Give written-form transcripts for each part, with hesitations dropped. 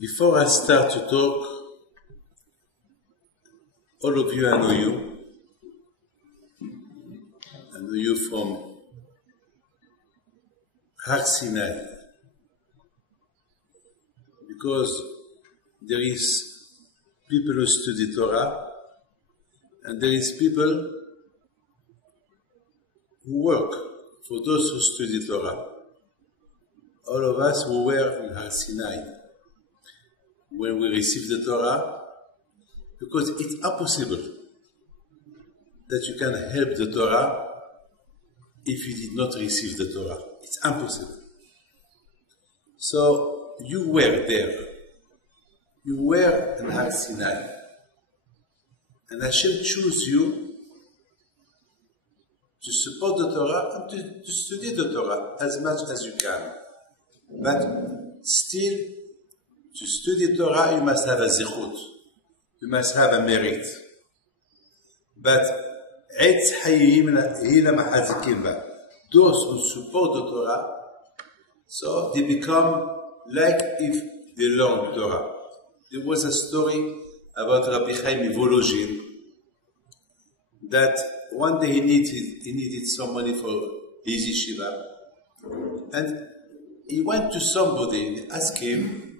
Before I start to talk, all of you, I know you. I know you from Har Sinai, because there is people who study Torah, and there is people who work for those who study Torah. All of us who were in Har Sinai when we received the Torah, because it's impossible that you can help the Torah if you did not receive the Torah. It's impossible. So you were there. You were in Har Sinai. And Hashem chose you to support the Torah and to study the Torah as much as you can. But still, to study Torah, you must have a zichut. You must have a merit. But those who support the Torah, so they become like if they learned Torah. There was a story about Rabbi Chaim Volozhin that one day he needed some money for his yeshiva, and he went to somebody and asked him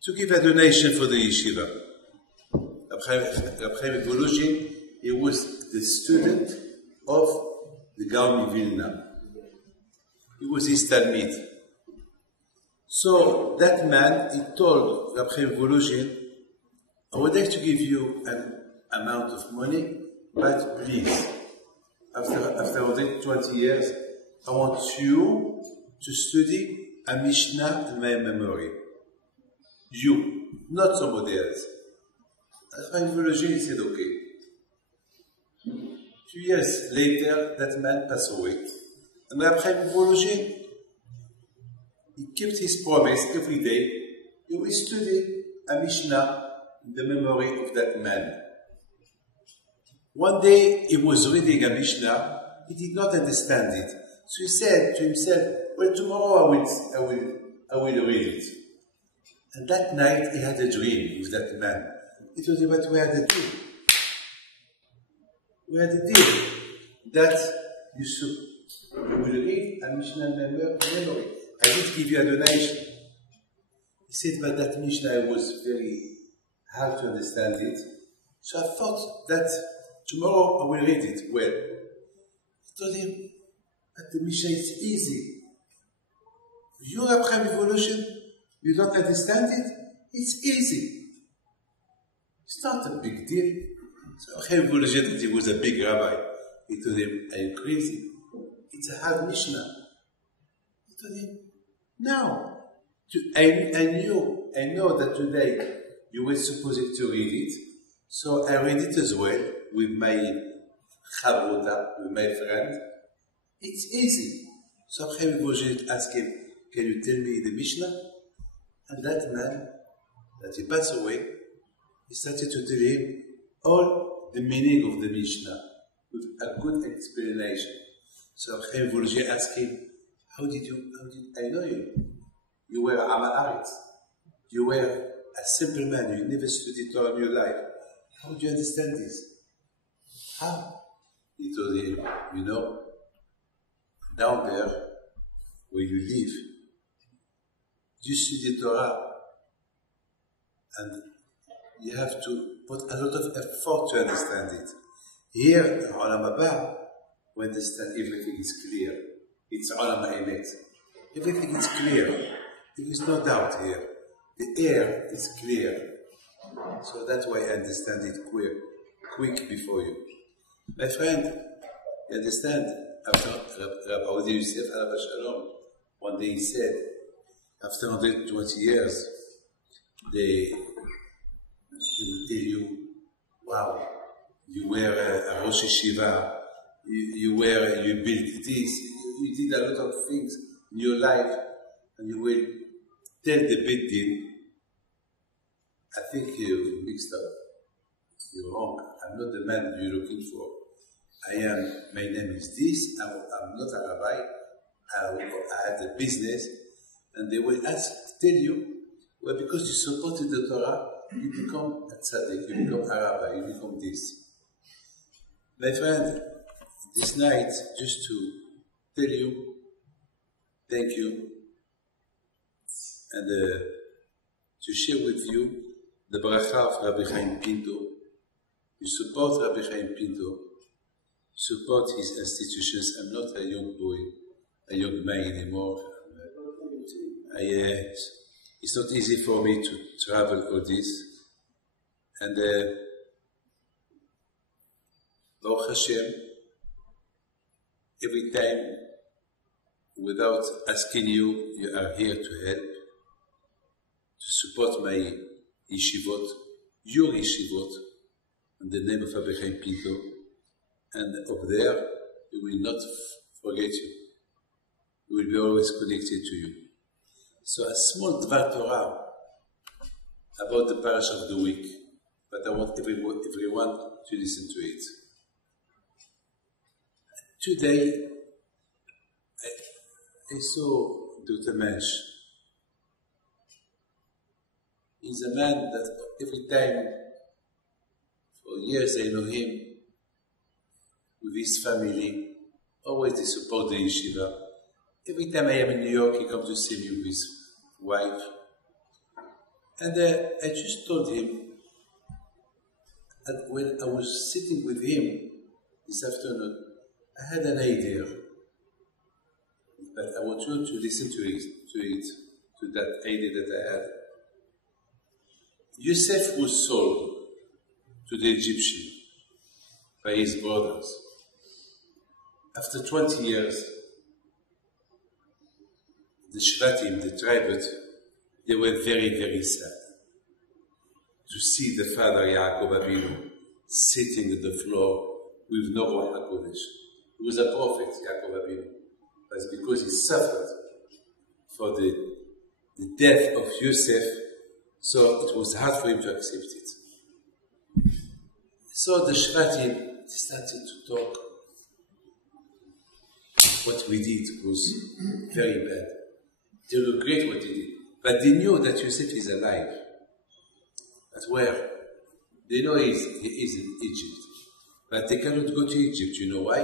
to give a donation for the yeshiva. Rabbi Chaim Volozhin, he was the student of the Gaon Vilna. He was his Talmid. So that man, he told Rabbi Chaim Volozhin, I would like to give you an amount of money, but please, after 20 years, I want you to study a Mishnah in my memory. You, not somebody else. Rabbi Chaim Volozhin said, okay. 2 years later, that man passed away. And Rabbi Chaim Volozhin, he kept his promise every day. He will study a Mishnah in the memory of that man. One day, he was reading a Mishnah. He did not understand it. So he said to himself, well, tomorrow I will read it. And that night, he had a dream with that man. He told him, but we had a deal. We had a deal that you will read a Mishnah memory. I did give you a donation. He said, but that Mishnah was very hard to understand it. So I thought that tomorrow I will read it well. I told him, but the Mishnah is easy. You, Rabbi Chaim Volozhin, you don't understand it? It's easy. It's not a big deal. So Chaim Volozhin, he was a big rabbi. He told him, are you crazy? It's a hard Mishnah. He told him, no. I know that today you were supposed to read it, so I read it as well with my chavruta, with my friend. It's easy. So Chaim Volozhin asked him, can you tell me the Mishnah? And that man, that he passed away, he started to tell him all the meaning of the Mishnah with a good explanation. So Chaim Volozhin asked him, how did I know you? You were Am Haaretz. You were a simple man. You never studied Torah in your life. How do you understand this? How? He told him, you know, down there where you live, you study Torah, and you have to put a lot of effort to understand it. Here in Olam Haba, we understand everything is clear. It's Olam Ha'emet. Everything is clear. There is no doubt here. The air is clear. So that's why I understand it quick before you. My friend, you understand? After Rabbi Yosef Alav Shalom, one day he said, after 120 years, they will tell you, wow, you were a Rosh Yeshiva, you built this, you did a lot of things in your life, and you will tell the Beit Din, I think you mixed up. You're wrong. I'm not the man you're looking for. My name is this, I'm not a rabbi, I had a business, and they will tell you Well, because you supported the Torah, you become a tzaddik, you become a rabbi, you become this. My friend, this night, just to tell you, thank you, and to share with you the bracha of Rabbi Chaim Pinto. You support Rabbi Chaim Pinto, support his institutions. I'm not a young boy, a young man anymore. It's not easy for me to travel all this. And Baruch Hashem, every time, without asking you, you are here to help, to support my yeshivot, your yeshivot, in the name of Rabbi Chaim Pinto, and up there, we will not forget you. We will be always connected to you. So a small Dvar Torah about the Parsha of the week, but I want everyone to listen to it. Today, I saw Dr. Mensch. He's a man that every time, for years I know him, with his family, always they support the yeshiva. Every time I am in New York, he comes to see me with his wife. And I just told him, that when I was sitting with him this afternoon, I had an idea. But I want you to listen to that idea that I had. Yosef was sold to the Egyptian by his brothers. After 20 years, the Shvatim, the tribes, they were very, very sad to see the father Yaakov Avinu sitting on the floor with no Ruach HaKodesh. He was a prophet, Yaakov Avinu, but because he suffered for the death of Yosef, so it was hard for him to accept it. So the Shvatim started to talk. What we did was very bad. They regret what they did. But they knew that Yosef is alive. But where? They know he is in Egypt. But they cannot go to Egypt. You know why?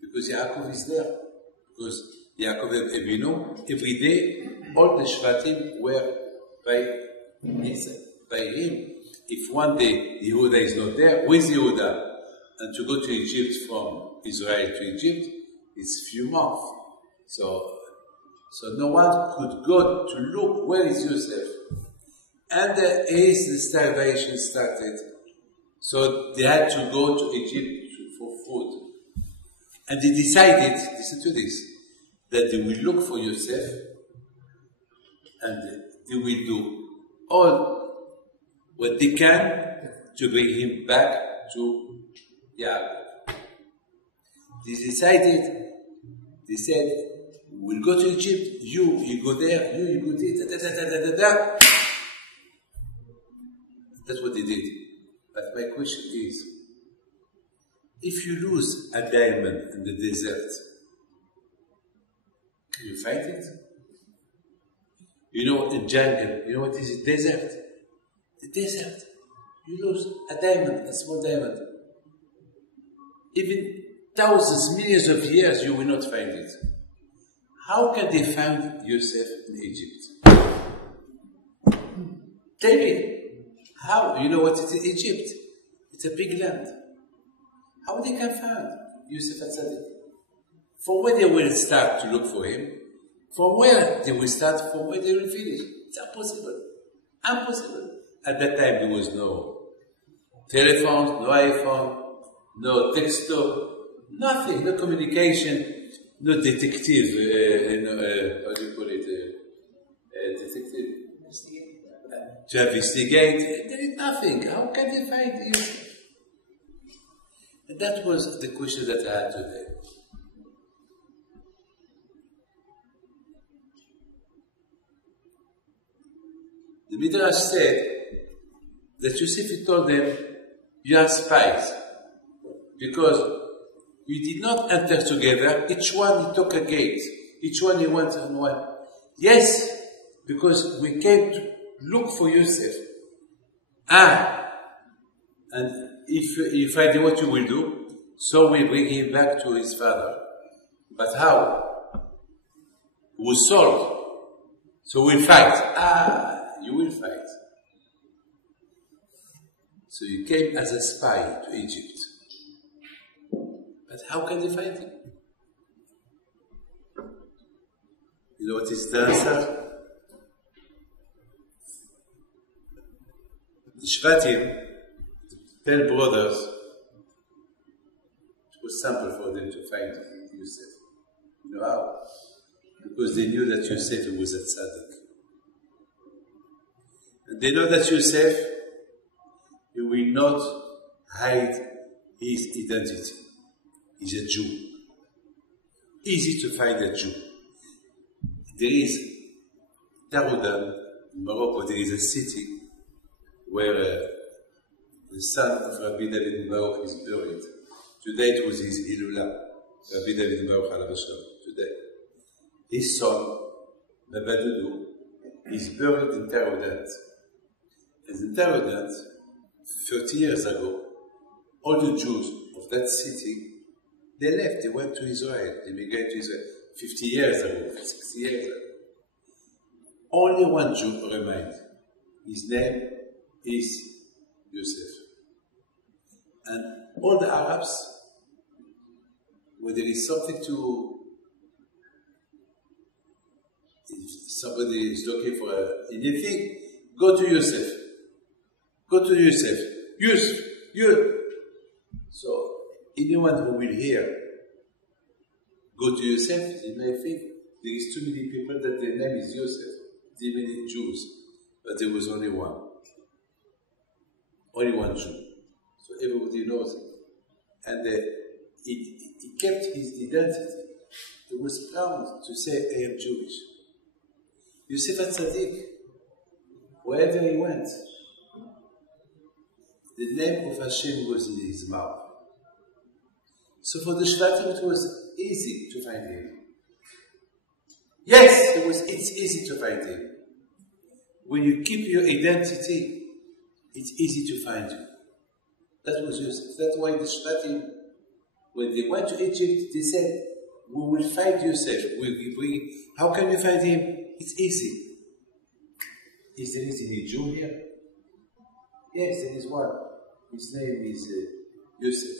Because Yaakov is there. Because Yaakov Avinu, every day, all the Shvatim were by him. If one day Yehuda is not there, where is Yehuda? And to go to Egypt from Israel to Egypt, it's few months. So no one could go to look where is Yosef. And the starvation started. So they had to go to Egypt for food. And they decided, listen to this, that they will look for Yosef and they will do all what they can to bring him back to Yaakov. They decided, they said, we'll go to Egypt, you go there, you go there, That's what they did. But my question is, if you lose a diamond in the desert, can you find it? You know, in jungle, you know what is a desert? The desert. You lose a diamond, a small diamond. Even thousands, millions of years, you will not find it. How can they find Yosef in Egypt? Tell me. How? You know what is Egypt? It's a big land. How they can find Yosef HaTzadik? From where they will start to look for him? From where they will start? From where they will finish? It's impossible. Impossible. At that time there was no telephone, no iPhone, no texto, nothing, no communication, no detective, how do you call it? Detective? To investigate. There is nothing. How can they find you? And that was the question that I had today. The Midrash said that Yosef told them, you are spies, because you did not enter together. Each one he took a gate. Each one he went on one. Yes, because we came to look for Yosef. And if you find what you will do, so we bring him back to his father. But how? He was sold. So we'll fight. You will fight. So you came as a spy to Egypt. But how can you find him? You know what is the answer? The Shvatim, 10 brothers, it was simple for them to find Yosef. You know how? Because they knew that Yosef was a tzaddik. And they know that Yosef, he will not hide his identity. He's a Jew. Easy to find a Jew. There is Taroudan, in Morocco, there is a city where the son of Rabbi David Baruch is buried. Today it was his Hilula, Rabbi David Baruch Alav Shalom. Today. His son, Baba Dudu, is buried in Taroudan. And in Taroudan, 30 years ago, all the Jews of that city, they left, they went to Israel, they migrated to Israel 50 years ago, 60 years ago. Only one Jew remained. His name is Yosef. And all the Arabs, when there is something to, if somebody is looking for anything, go to Yosef. Go to Yosef. Yosef. So, anyone who will hear, go to Yosef, they may think there is too many people that their name is Yosef, too many Jews, but there was only one. Only one Jew. So everybody knows it. And he kept his identity. He was proud to say, I am Jewish. Yosef HaTzadik, wherever he went, the name of Hashem was in his mouth. So for the Shvatim, it was easy to find him. Yes, it's easy to find him. When you keep your identity, it's easy to find you. That was Yosef. That's why the Shvatim, when they went to Egypt, they said, we will find Yosef. How can we find him? It's easy. Is there any Jew here? Yes, there is one. His name is Yosef.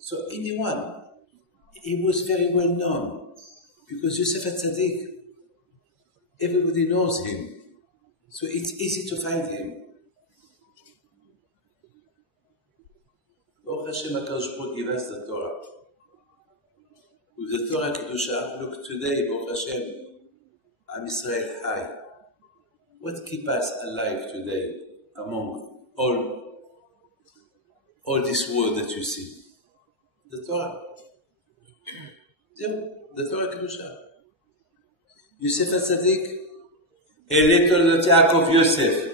So anyone, he was very well known because Yosef HaTzadik, everybody knows him. So it's easy to find him. Baruch Hashem, HaKadosh Baruch Hu gave us the Torah. With the Torah Kedusha, look today, Baruch Hashem, Am Yisrael Chai. What keeps us alive today among all this world that you see? The Torah. The Torah Kedusha. Yosef HaTzadik, Eletolot Yaakov Yosef.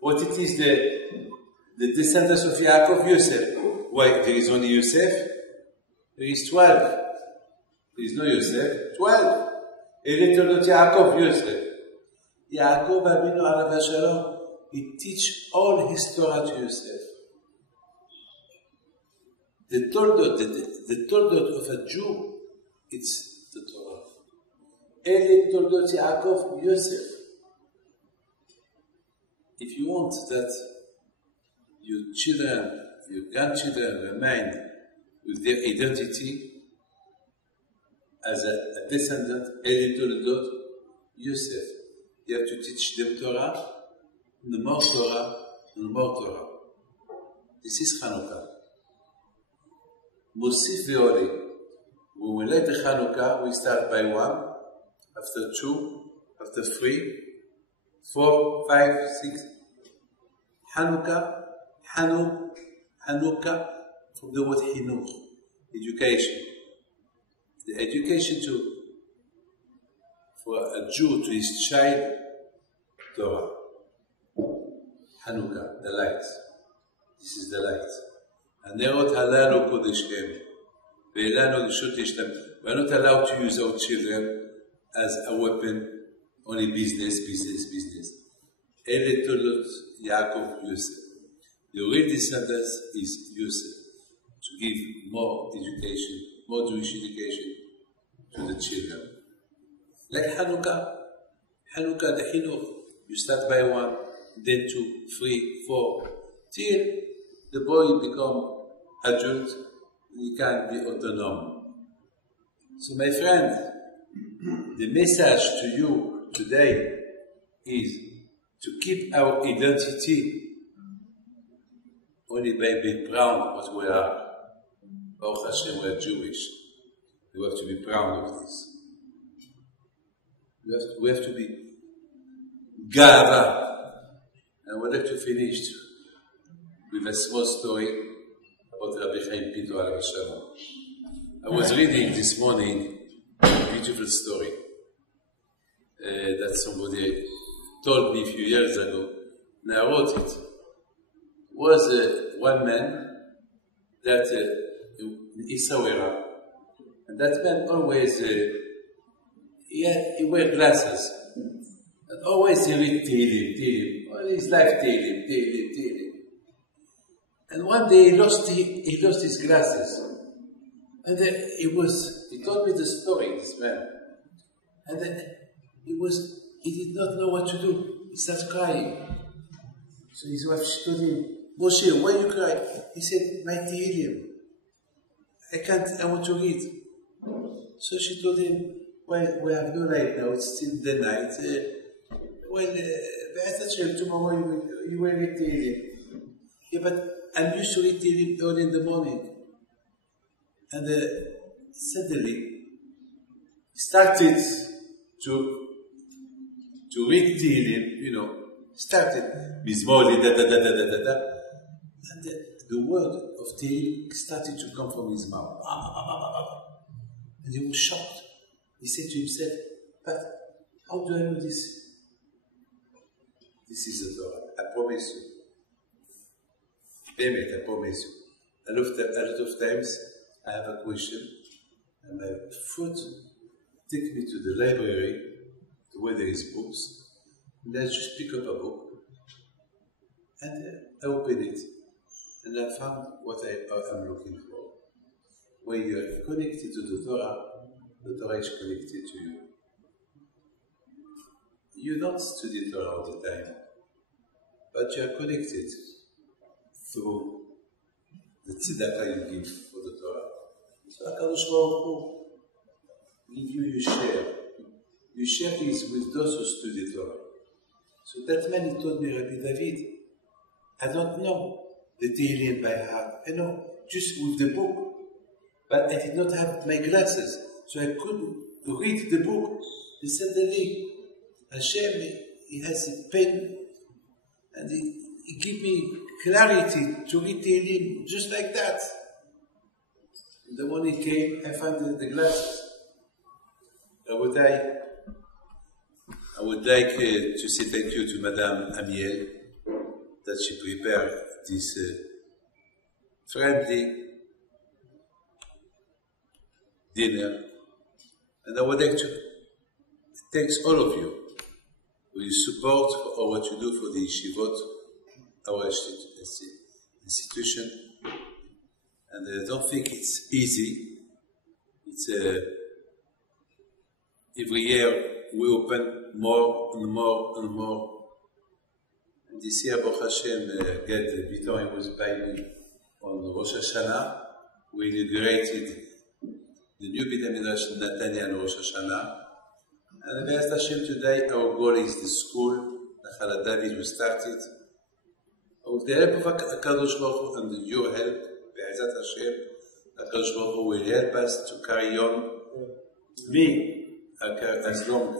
What it is, the descendants of Yaakov Yosef. Why? There is only Yosef? There is 12. There is no Yosef. 12. Eletolot Yaakov Yosef. Yaakov Avinu Alav Shalom, he teach all his Torah to Yosef. The Toldot of a Jew, it's the Torah. Ele Toldot Yaakov Yosef. If you want that your children, your grandchildren remain with their identity as a descendant, Ele Toldot Yosef. You have to teach them Torah, and more Torah, and more Torah. This is Chanukah. Mosif ve'oli. When we let the Chanukah, we start by 1, after 2, after 3, 4, 5, 6. Chanukah, Chanukah, from the word Hinuch, education. The education for a Jew to his child, Torah. Hanukkah, the light. This is the light. Hanerot halalu kodeshkem, ve'elanu lishut yishtam. We are not allowed to use our children as a weapon, only business. Ele told Yaakov Yosef. The real descendants is Yosef, to give more education, more Jewish education to the children. Like Hanukkah, the Chinuch, you start by 1, then 2, 3, 4, till the boy become adult, he can be autonomous. So my friend, the message to you today is to keep our identity only by being proud of what we are. Baruch Hashem, we are Jewish. We have to be proud of this. We have to be Gava. And I would like to finish with a small story about Rabbi Chaim Pinto alav Shalom. I was reading this morning a beautiful story that somebody told me a few years ago, and I wrote it. It was one man that in Isawera, and that man always he wear glasses, and always he read Tehillim, all his life Tehillim. And one day he lost his glasses, and he told me the story, this man, and then he did not know what to do. He started crying. So his wife, she told him, Moshe, why you cry? He said, my Tehillim. I want to read. So she told him, well, we have no light now, it's still the night. Tomorrow you will read Tehillim. Yeah, but I'm used to read Tehillim early in the morning. And suddenly, he started to read Tehillim, started Mizmor, and the word of Tehillim started to come from his mouth. And he was shocked. He said to himself, but how do I know this? This is the Torah. I promise you. I promise you. A lot of times, I have a question, and my foot takes me to the library, where there is books, and I just pick up a book, and I open it, and I found what I'm looking for. When you are connected to the Torah is connected to you. You don't study Torah all the time, but you are connected through the tzedakah you give for the Torah. So HaKadosh Baruch Hu give you your share. Your share is with those who study Torah. So that man, he told me, Rabbi David, I don't know the Tehillim by heart. I know just with the book, but I did not have my glasses, so I couldn't read the book. And suddenly, Hashem, he has a pen, and he gave me clarity to read Tehillim just like that. And the morning came, I found the glasses. I would like to say thank you to Madame Amiel that she prepared this friendly dinner. And I would like to thank all of you for your support or what you do for the yeshivot, our institution. And I don't think it's easy. It's every year we open more and more and more. And this year, Baruch Hashem, Gad Biton was by me on Rosh Hashanah. We inaugurated the new Beit HaMikdash Netanya on Rosh Hashanah. And Be'ez Hashem today, our goal is the school, Nachal David, we started. With the help of HaKadosh Baruch Hu and your help, Be'ez Hashem, HaKadosh Baruch Hu will help us to carry on. Me, as long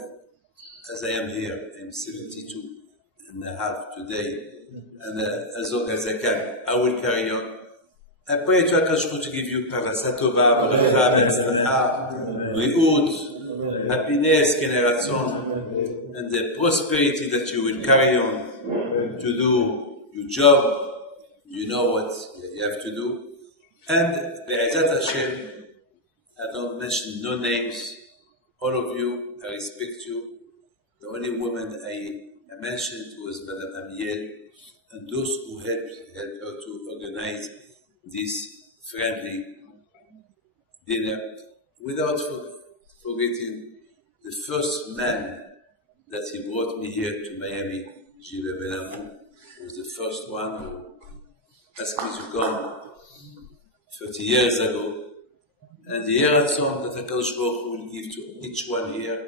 as I am here, I'm 72 and a half today, and as long as I can, I will carry on. I pray to HaKadosh Baruch Hu to give you parnasa tova, baracha, be'atzlacha, b'riut, happiness, generatzon, and the prosperity that you will carry on to do your job. You know what you have to do. And Be'ezat Hashem, I don't mention no names, all of you, I respect you. The only woman I mentioned was Madame Amiel, and those who helped her to organize this friendly dinner, without forgetting the first man that he brought me here to Miami, Gilles Benamou, was the first one who asked me to come 30 years ago. And the Yeratzon that HaKadosh Baruch Hu will give to each one here,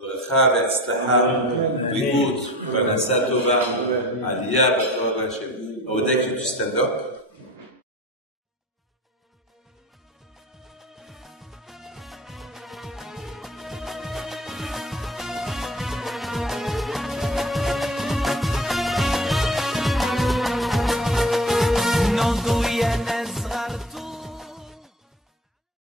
ברכה והצלחה, בריאות, פרנסה טובה, עלייה בתורה והשם. I would like you to stand up.